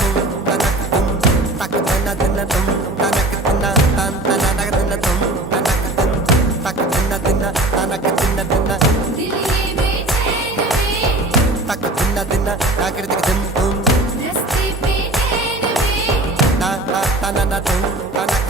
तुम तनक तुम तक तना तना तुम तनक तना तन तना तक तना तुम तनक तुम तक तना तना तनक तना तना दिल ये बेचैन में तक तना तना ताकर तक तुम रस्ते पे नैन में ता ता तना ना तुम तनक